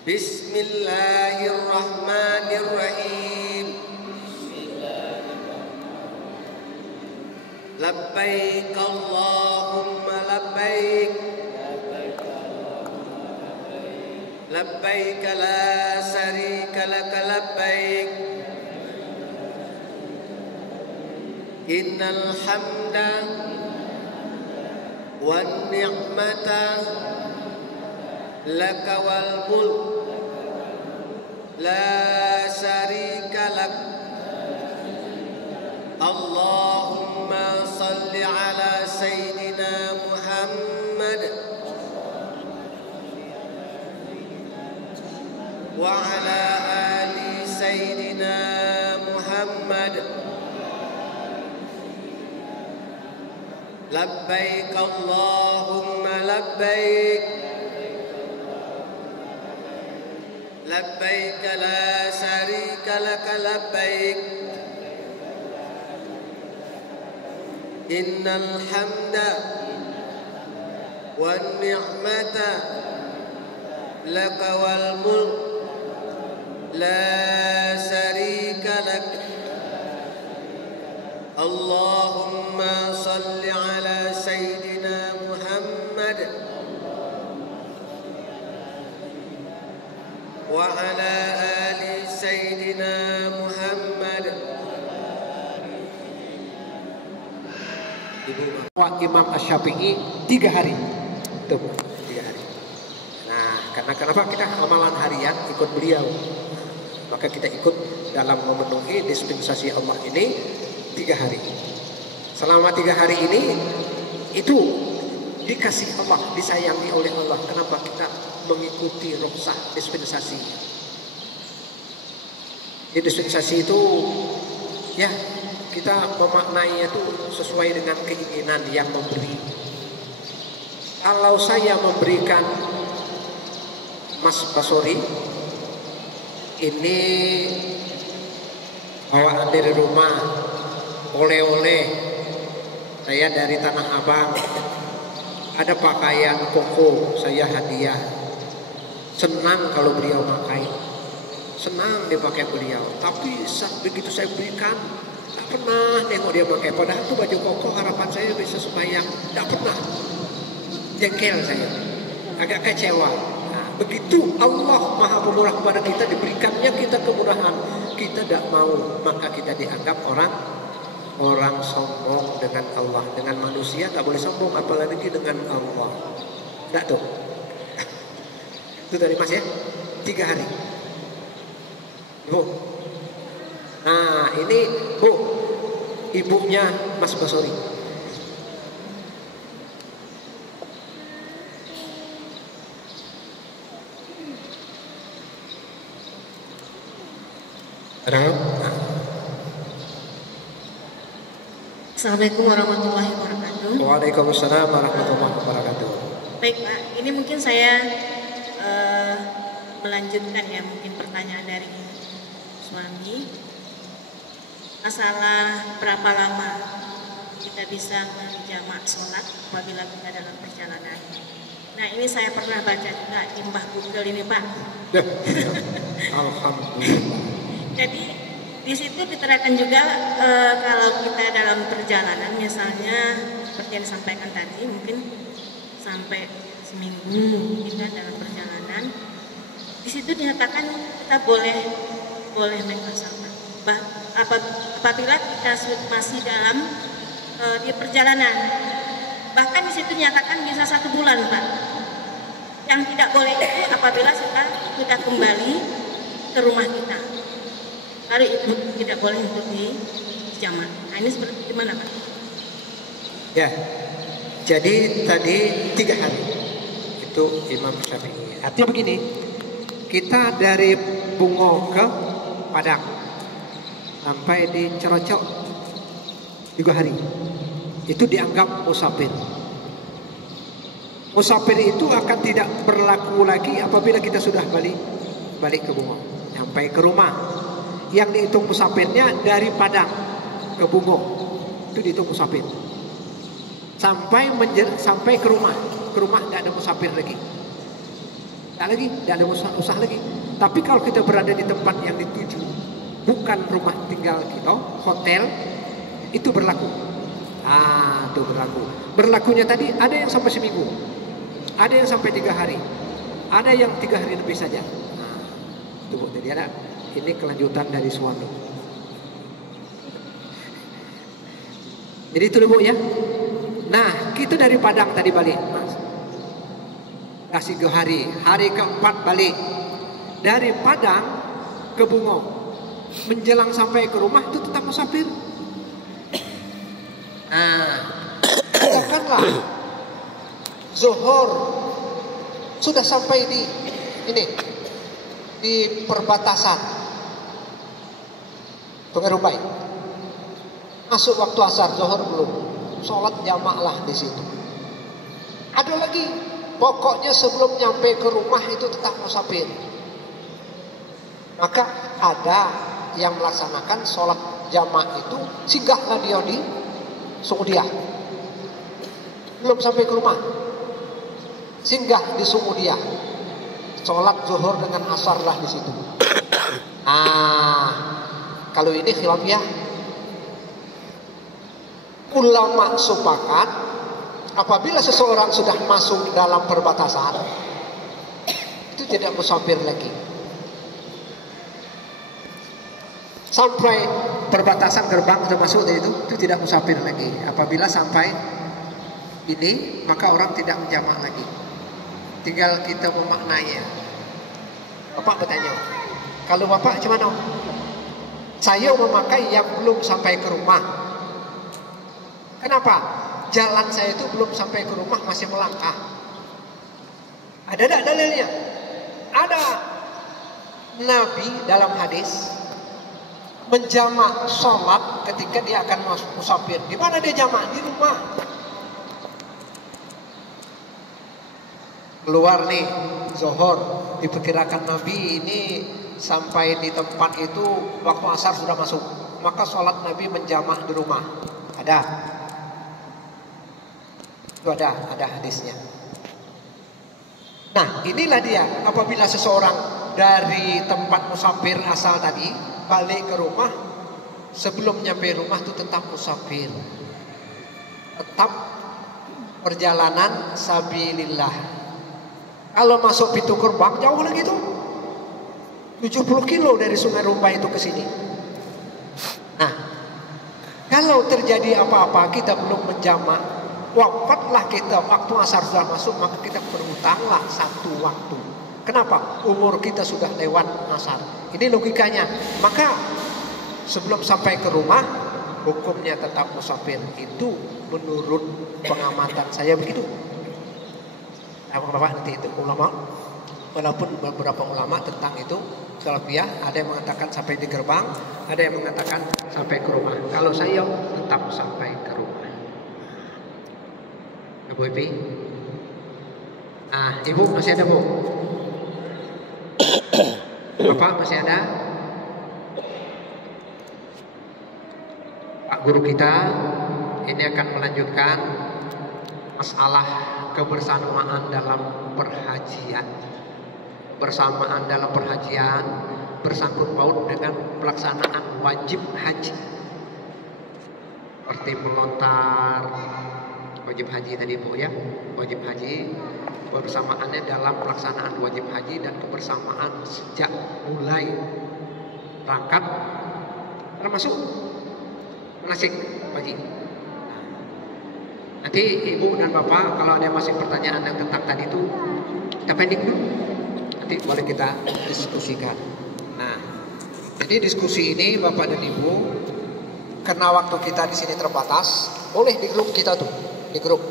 Bismillahirrahmanirrahim. Labbaik Allahumma labbaik. Labbaik la syarika laka labbaik. Innal hamda wan ni'mata laka wal mulk la syarika lak. Allahumma salli ala sayyidina Muhammad wa ala ali sayyidina Muhammad. Labbaik Allahumma labbaik. Labbaik la syarika laka labbaik. Innal hamda wan ni'mata laka wal mulk la syarika lak. Allahumma salli ala sayyidina Muhammad wa ala ali sayyidina Muhammad. Imam Asy-Syafi'i 3 hari. Tuh, 3 hari. Nah, karena kenapa kita amalan harian ikut beliau? Maka kita ikut dalam memenuhi dispensasi Allah ini 3 hari. Selama 3 hari ini itu dikasih Allah, disayangi oleh Allah. Kenapa kita mengikuti rukhsah dispensasi? Di dispensasi itu ya kita memaknainya itu sesuai dengan keinginan yang memberi. Kalau saya memberikan Mas Basori ini bawaan dari rumah, oleh-oleh saya dari Tanah Abang, ada pakaian koko saya hadiah. Senang kalau beliau pakai, senang dipakai beliau. Tapi begitu saya berikan, tak pernah nengok dia pakai. Padahal itu baju koko harapan saya bisa sembahyang, tak pernah. Jengkel saya, agak kecewa. Nah, begitu Allah Maha Pemurah kepada kita, diberikannya kita kemurahan, kita tidak mau, maka kita dianggap orang sombong dengan Allah. Dengan manusia tak boleh sombong, apalagi dengan Allah. Tidak tuh. Itu dari Mas ya, 3 hari. Bu. Nah ini Bu, ibunya Mas Basori. Assalamualaikum warahmatullahi wabarakatuh. Waalaikumsalam warahmatullahi wabarakatuh. Baik Pak, ini mungkin saya melanjutkan ya mungkin pertanyaan dari suami. Masalah berapa lama kita bisa menjamak sholat apabila kita dalam perjalanan. Nah ini saya pernah baca juga di Mbah Google ini Pak. Alhamdulillah. Jadi di situ diterangkan juga kalau kita dalam perjalanan misalnya seperti yang disampaikan tadi mungkin sampai seminggu kita dalam perjalanan, di situ dinyatakan kita boleh mengasahkan apabila kita masih dalam di perjalanan. Bahkan di situ dinyatakan bisa 1 bulan Pak. Yang tidak boleh itu apabila kita kembali ke rumah kita. Lalu itu tidak boleh untuk dijamak. Nah ini seperti gimana Pak? Ya, jadi tadi 3 hari itu Imam Syafi'i. Artinya begini, kita dari Bungo ke Padang sampai di Cerocok 3 hari, itu dianggap musafir. Musafir itu akan tidak berlaku lagi apabila kita sudah balik ke Bungo, sampai ke rumah. Yang dihitung musafirnya dari Padang ke Bungo, itu dihitung musafir. Sampai ke rumah tidak ada musafir lagi. tidak ada usaha lagi. Tapi kalau kita berada di tempat yang dituju, bukan rumah tinggal kita, hotel, itu berlaku. Itu berlaku. Berlakunya tadi ada yang sampai seminggu, ada yang sampai 3 hari, ada yang 3 hari lebih saja. Itu Bu, jadi ada. Ini kelanjutan dari suami. Jadi itu Bu ya. Nah, kita dari Padang tadi balik, Mas. Kasih 2 hari, hari keempat balik. Dari Padang ke Bungo, menjelang sampai ke rumah itu tetap musafir. Katakanlah Zuhur sudah sampai di perbatasan Pengerubai. Masuk waktu asar, Zuhur belum. Sholat jamaah lah di situ. Ada lagi, pokoknya sebelum nyampe ke rumah itu tetap musafir. Maka ada yang melaksanakan sholat jamaah itu singgahlah dia di Sumudia. Belum sampai ke rumah, singgah di Sumudia. Sholat zuhur dengan asar lah di situ. Kalau ini khilafiyah. Ulama sepakat apabila seseorang sudah masuk dalam perbatasan itu tidak musafir lagi. Sampai perbatasan gerbang sudah masuk dari itu tidak musafir lagi. Apabila sampai ini maka orang tidak menjamak lagi. Tinggal kita memaknainya. Bapak bertanya, kalau Bapak gimana? Saya memakai yang belum sampai ke rumah. Kenapa? Jalan saya itu belum sampai ke rumah, masih melangkah. Ada tak dalilnya? Ada. Nabi dalam hadis menjamak sholat ketika dia akan musafir. Di mana dia jamak? Di rumah. Keluar nih zuhur, diperkirakan Nabi ini sampai di tempat itu waktu asar sudah masuk. Maka sholat Nabi menjamak di rumah. Ada. Itu ada hadisnya. Nah, inilah dia. Apabila seseorang dari tempat musafir asal tadi balik ke rumah, sebelum nyampe rumah itu tetap musafir, tetap perjalanan sabilillah. Kalau masuk pintu gerbang jauh lagi tuh, 70 kilo dari Sungai Rumbai itu ke sini. Nah, kalau terjadi apa-apa kita belum menjamak, wafatlah kita waktu asar sudah masuk, maka kita berhutanglah 1 waktu. Kenapa? Umur kita sudah lewat asar. Ini logikanya. Maka sebelum sampai ke rumah hukumnya tetap musafir. Itu menurut pengamatan saya begitu. Bapak nanti itu ulama, walaupun beberapa ulama tentang itu salafiyah, ada yang mengatakan sampai di gerbang, ada yang mengatakan sampai ke rumah. Kalau saya tetap sampai ke rumah. Ibu Ipi, Ibu masih ada Bu? Bapak masih ada? Pak guru kita ini akan melanjutkan masalah kebersamaan dalam perhajian. Bersamaan dalam perhajian bersangkut paut dengan pelaksanaan wajib haji. Seperti melontar wajib haji tadi Bu ya, wajib haji, bersamaannya dalam pelaksanaan wajib haji dan kebersamaan sejak mulai berangkat termasuk manasik haji. Nanti Ibu dan Bapak kalau ada masih pertanyaan yang tentang tadi itu kita pending dulu, nanti boleh kita diskusikan. Nah, jadi diskusi ini Bapak dan Ibu, karena waktu kita di sini terbatas, boleh di grup kita tuh, di grup